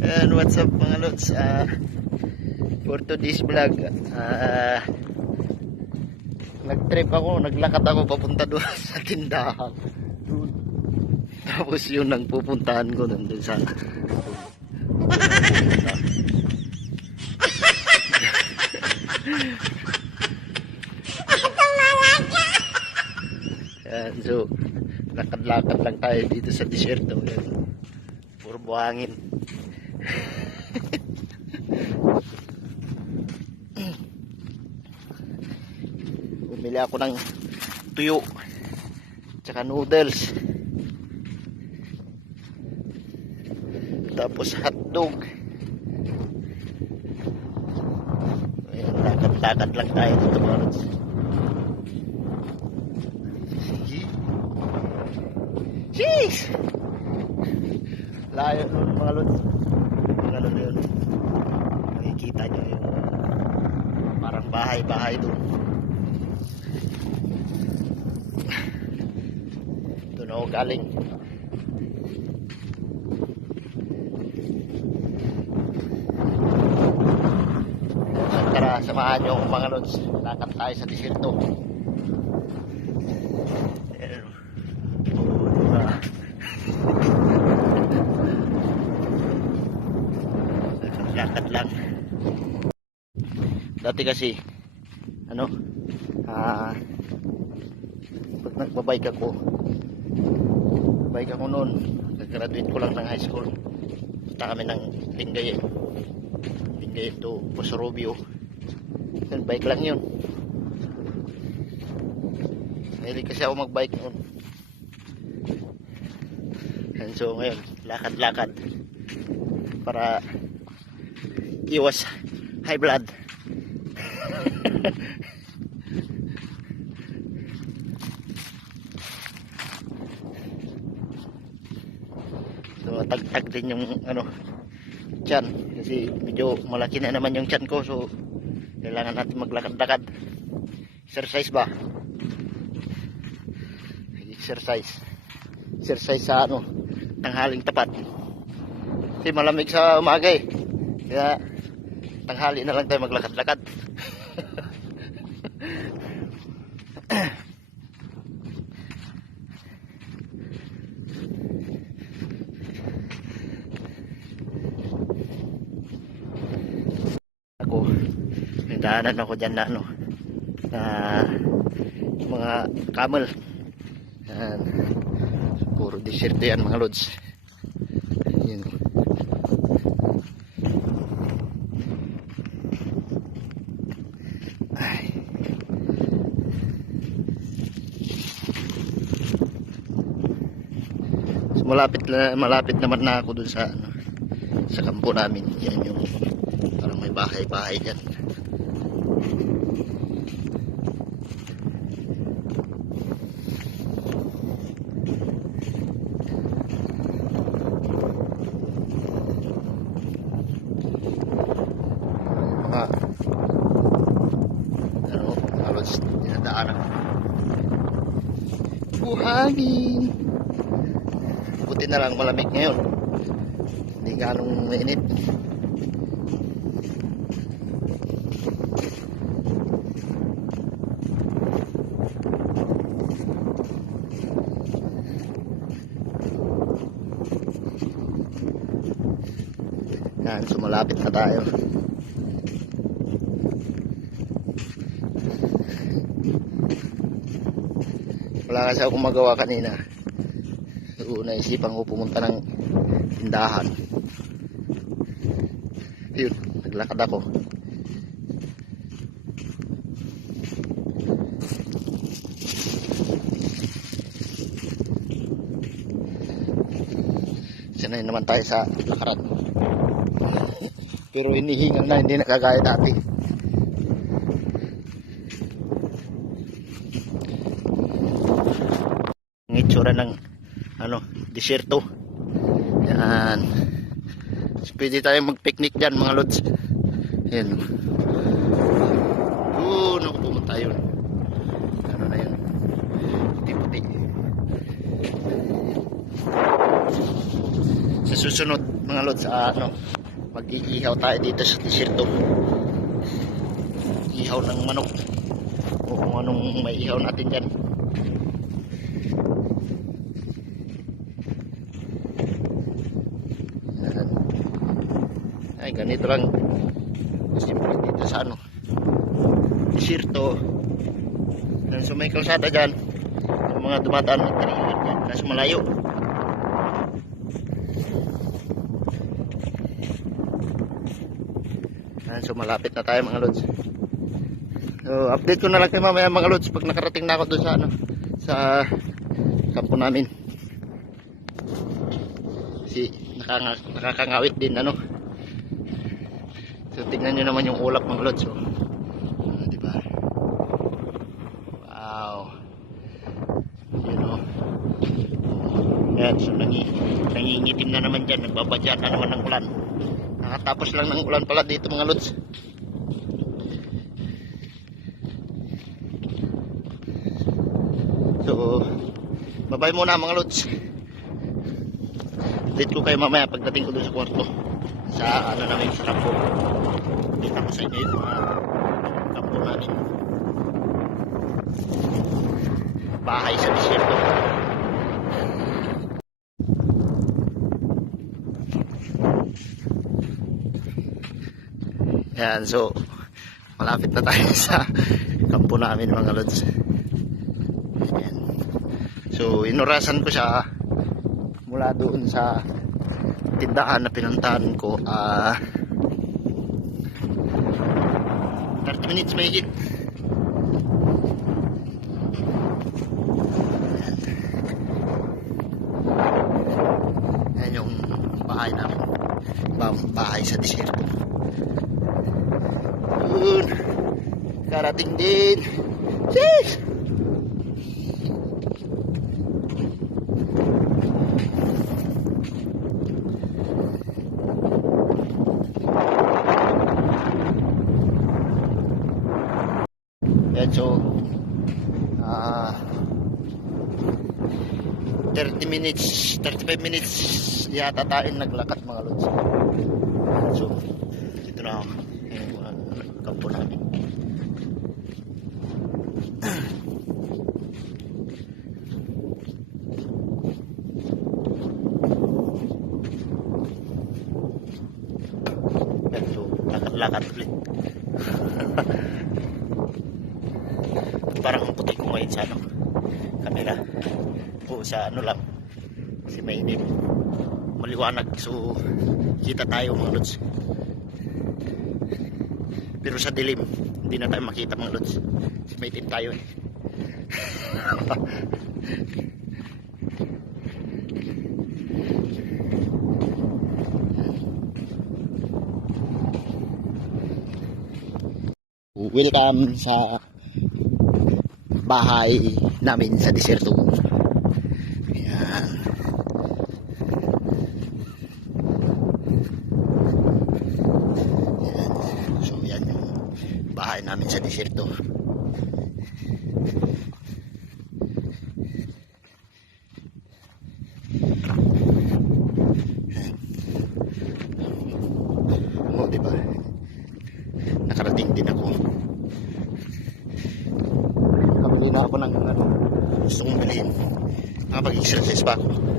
And what's up mga lods, for today's vlog, nag-trip ako, naglakad ako papunta doon sa tindahan doon. Tapos yun ang pupuntahan ko doon sa Yan, so lakad-lakad lang tayo dito sa disyerto. Puro buhangin. Bumili ako ng tuyo tsaka noodles, tapos hotdog. Ayan, lakad-lakad lang tayo dito mga lods. Jeez! Layo nun mga lods. Mga lods yun, makikita nyo yun, parang bahay-bahay doon. Doon ako galing. Tara, samahan nyo mga lods, lakad tayo sa disyerto. Lakad lang. Dati kasi pag nagbabike ako noon, nag-graduate ko lang ng high school, punta kami ng Lingayen to Posorobio. Yun, bike lang yun. Mahilig kasi ako magbike noon. And so ngayon, lakad-lakad para iwas high blood. So tagtag din yung tiyan, kasi medyo malaki na naman yung tiyan ko, so kailangan natin maglakad-lakad. Exercise ba? Exercise sa tanghaling tapat, kasi malamig sa umaga eh, kaya tanghali na lang tayo maglakad-lakad. Ako, may daanan ako dyan na mga camel. Yan, puro desierto yan mga lods. Yan. Ay. So, malapit naman na ako dun sa kampo namin. Yan yung parang may bahay-bahay dyan. Halos dinadaanan buhangin. Buti na lang malamig ngayon, hindi ganong mainit. Yan, so malapit na tayo. Wala kasi akong magawa kanina, so naisipan ko pumunta ng tindahan. Yun, naglakad ako. Sanay naman tayo sa lakaran. Pero hinihingal na, hindi na kagaya dati. Ang itsura ng disyerto. Yan. So, pwede tayo mag-picnic dyan mga lods. Yan. Doon ako pumunta yun. Ano na yun, puti-puti. Sa susunod mga lods, mag-iihaw tayo dito sa desierto. Ihaw ng manok o kung anong may ihaw natin dyan. Yan. Ay, ganito lang simple dito sa desierto. Dan so may kalsada dyan, yung mga dumadaan na trailer dyan kasi malayo. Yan, so malapit na tayo mga lods. So update ko na lang kayo mamaya mga lods pag nakarating na ako doon sa kampo namin. Kasi nakakangawit din So tingnan nyo naman yung ulap mga lods. So, diba? Wow. Yan, so nangingitim na naman dyan, nagbabadya na naman ng ulan. Nakatapos lang ng ulan pala dito mga lods. So bye-bye muna mga lods. Update ko kayo mamaya pagdating ko doon sa kwarto, sa namin sa kampo. Kita ko sa inyo yung mga kampo namin, bahay sa desierto. Yan, so malapit na tayo sa kampo namin mga lods. Yan. So inurasan ko siya mula doon sa tindahan na pinuntahan ko, 30 minutes mahigit. Yan yung bahay namin, bahay sa desierto. Yun, karating din. Sheesh! Yan, so 35 minutes yata tayo naglakad mga lods. So dito na yung kampo namin. Yan, so lakad ulit. Parang ang puti ko ngayon sa camera o sa lang kasi mainit, maliwanag, so kita tayo mga lods, pero sa dilim hindi na tayo makita mga lods kasi maitim tayo Welcome sa bahay namin sa desierto. Yan. Yan. So yan yung bahay namin sa desierto. O, diba? Nakarating din ako. Nakabili na ako ng gusto kong bilhin. Nakapag-exercise pa ako.